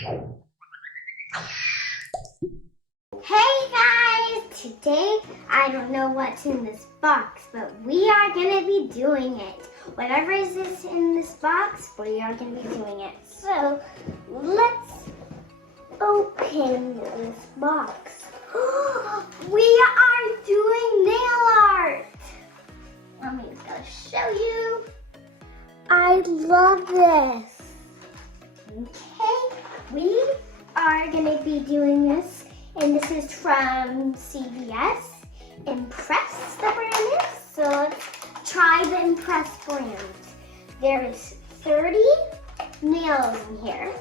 Hey guys! Today, I don't know what's in this box, but we are going to be doing it. Whatever is this in this box, we are going to be doing it. So, let's open this box. We are doing nail art! Let me just show you. I love this. Okay, we are going to be doing this. And this is from CVS. Impress, the brand is. So let's try the Impress brand. There is 30 nails in here.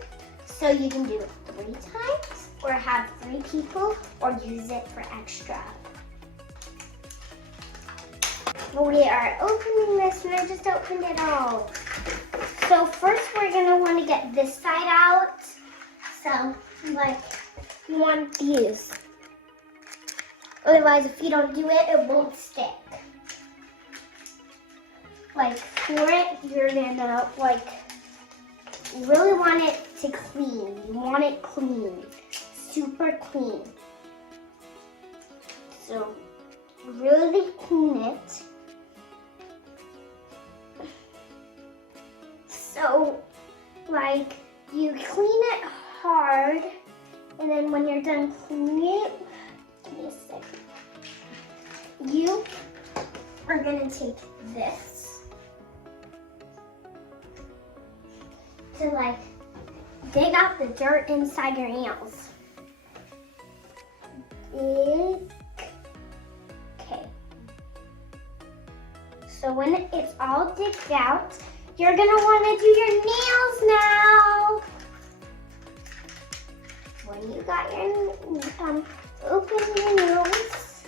So you can do it 3 times, or have 3 people, or use it for extra. We are opening this, and I just opened it all. So first we're gonna want to get this side out. So you want these. Otherwise, if you don't do it, it won't stick. For it, you're gonna really want it to clean. You want it clean, super clean. So really clean it. So you clean it hard. And then when you're done cleaning it, give me a second. You are gonna take this to dig out the dirt inside your nails. Okay. So when it's all digged out, you're gonna wanna do your nails now. When you got your, open your nails.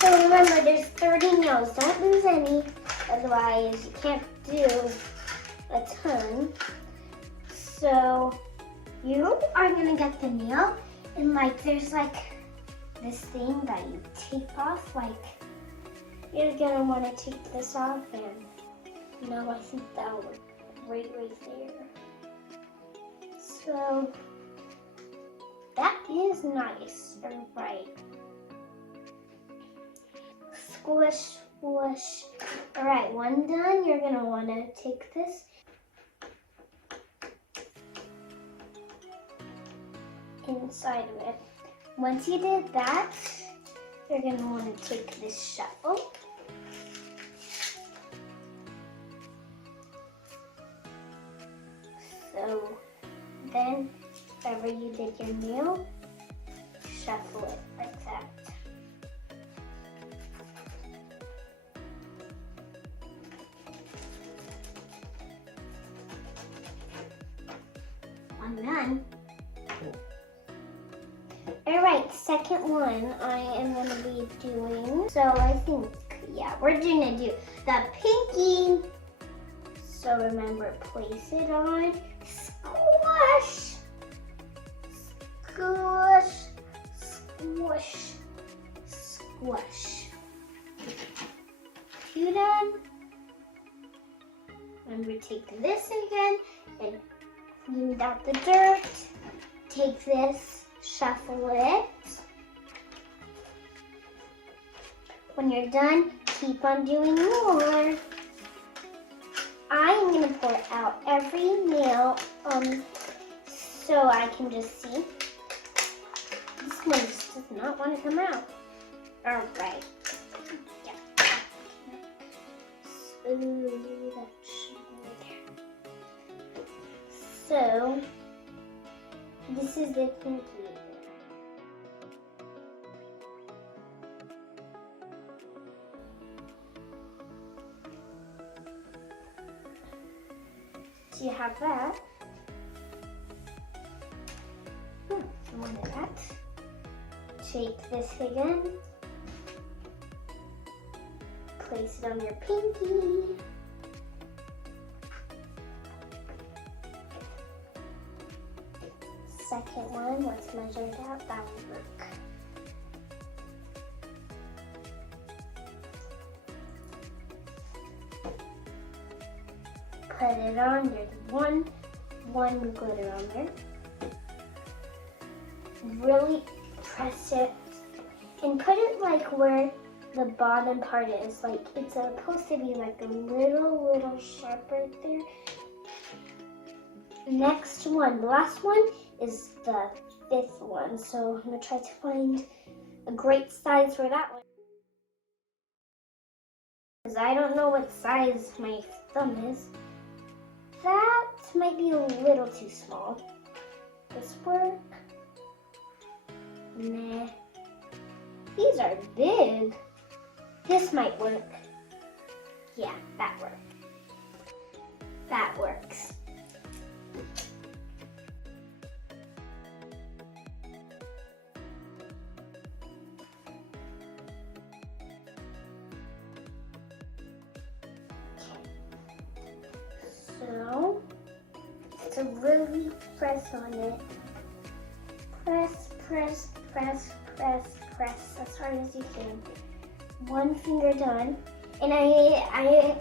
So remember, there's 30 nails. Don't lose any, otherwise you can't do a ton. So you are gonna get the nail, and there's this thing that you take off. You're gonna want to take this off, and I think that'll work right there. So that is nice and right. Squish, squish. All right, one done. You're gonna want to take this inside of it. Once you did that, you're gonna want to take this shuffle. So then, wherever you did your nail, shuffle it like that. One done. All right, second one I am gonna be doing. So I think, we're gonna do the pinky. So remember, place it on, squish. Squish, squish, squish. 2 done. Remember, take this again and clean out the dirt. Take this, shuffle it. When you're done, keep on doing more. I'm gonna pour out every nail so I can just see. This one just does not want to come out. All right. Yeah. So that should be there. So this is the pinky. So you have that. More of that. Take this again. Place it on your pinky. Second one, let's measure it out. That will work. Put it on. There's one glitter on there. really press it and put it like where the bottom part is. Like it's supposed to be like a little sharp right there. Next one, the last one is the 5th one. So I'm gonna try to find a great size for that one. Because I don't know what size my thumb is. That might be a little too small. This work? Nah. These are big. This might work. Yeah, that works. That works. So, to really press on it, press, press, press, press, press as hard as you can. One finger done. And I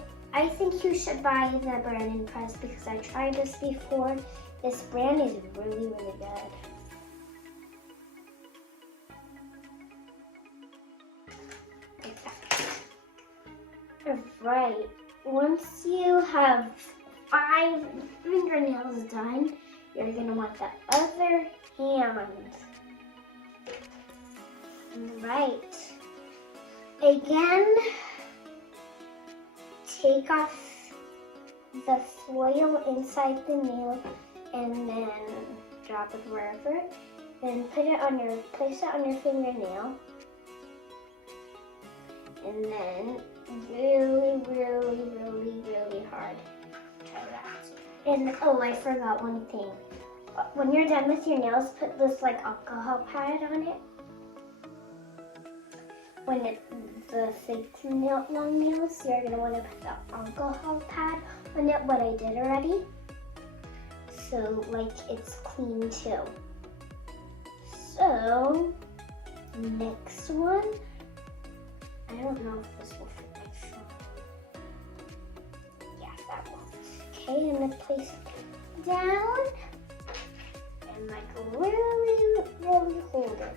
think you should buy the Brand Press because I tried this before. This brand is really good. Alright, once you have 5 fingernails done, you're gonna want the other hand. Right. Again, take off the foil inside the nail and then drop it wherever. Then place it on your fingernail. And then really hard. Try that. And oh, I forgot one thing. When you're done with your nails, put this like alcohol pad on it. When the fake long nails, you're gonna want to put the alcohol pad on it, what I did already. So like it's clean too. So next one, I don't know if this will fit my phone. Yeah, that will. Okay, I'm gonna place it down and like really hold it.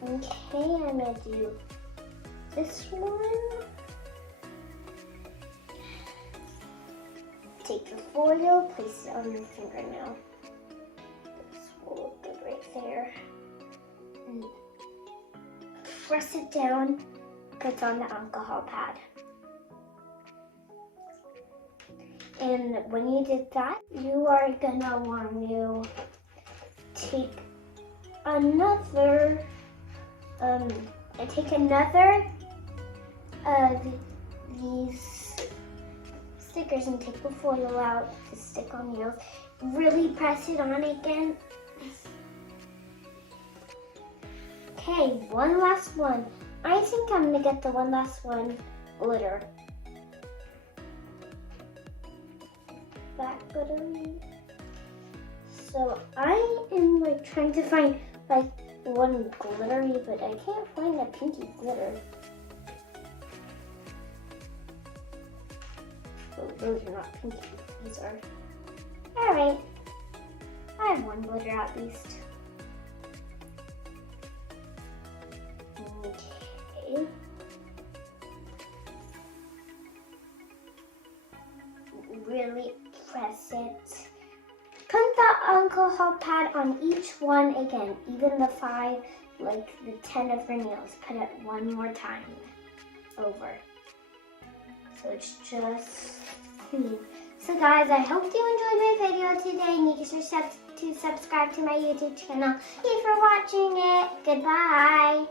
Okay, I'm gonna do this one. Take the foil, place it on your fingernail. This will look good right there. And press it down, put on the alcohol pad. And when you did that, you are gonna want to take another of these stickers and take the foil out to stick on nails. Really press it on again. Okay, one last one. I think I'm gonna get the one last one glitter. That glittery. So I am like trying to find like one glittery, but I can't find a pinky glitter. Oh, those are not pinky, these are. Alright, I have one glitter at least. Okay. Really press it. Put the alcohol pad on each one again, even the 5, like the 10 of your nails. Put it one more time over. So it's just clean. So guys, I hope you enjoyed my video today. Make sure to subscribe to my YouTube channel. Thanks for watching it. Goodbye.